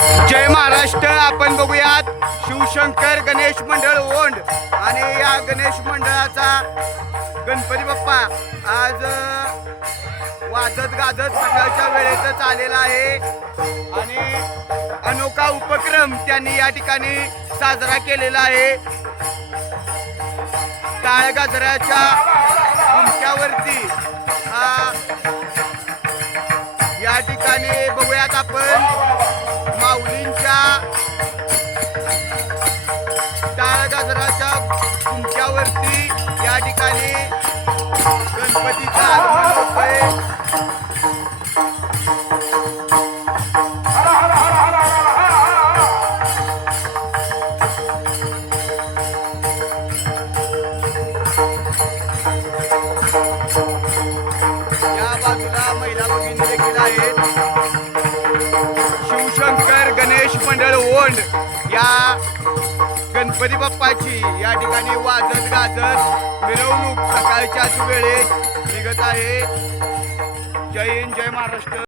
जय महाराष्ट्र आपण बघूयात शिवशंकर गणेश मंडळ ओंड. आणि या गणेश मंडळाचा गणपती बाप्पा आज वाजत गाजत सकाळच्या वेळेतच आलेला आहे. आणि अनोखा उपक्रम त्यांनी या ठिकाणी साजरा केलेला आहे. टाळ गाजराच्या उंच्यावरती हा या ठिकाणी बघूयात आपण. गाजराच्या तुमच्यावरती या ठिकाणी गणपतीचा आगमन होतंय. या बाजूला महिला आहेत. शिवशंकर गणेश मंडळ ओंड या गणपती बाप्पाची. या ठिकाणी वाजत गाजत मिरवणूक सकाळच्याच वेळेत निघत आहे. जय हिंद जय महाराष्ट्र.